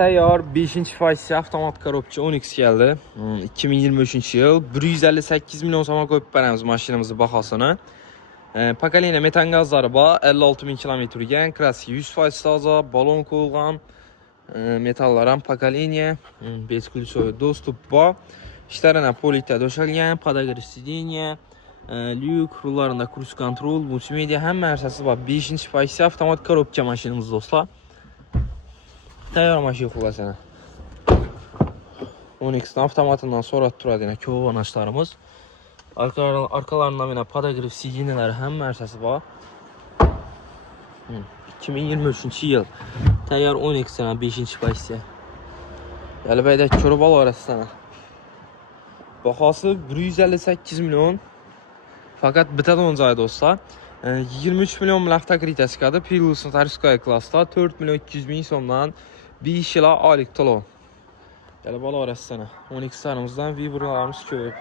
tayyor 5-faizli avtomat korobcha 10X geldi. 2023 yıl 158 milyon so'mga qo'yib beramiz mashinamızın bahosini. Pokoleniya metan gazlari bor, 56 ming kilometr yurgan, kraska 100% toza, balon qo'yilgan, metallar ham pokoleniya, beskulusoy dostуп bor. Ishlarina polita doshalgan, podogrev sideniya, lyuk, rullarında cruise control, multimedia hamma narsasi bor. 5-faizli avtomat korobcha mashinamiz do'stlar. Tayyor mashina xulasini. 10X avtomatinden so'rab turadi yana ko'rib arkalarında mana podogrev sideniyalar hamma narsasi bor. 2023 yıl. Tayyor 10X 5-faizli. Yalbayda ko'rib olasizlar. Bahosi 158 milyon. Fakat bitadon joy do'stlar. 23 milyon bilan avtokritasi chiqadi. Plus Tarskoy klassda 4 milyon 200 ming so'mdan 5 yil oylik to'lov. Kelib olasizlar. 10X'larimizdan Vibralarimiz ko'p.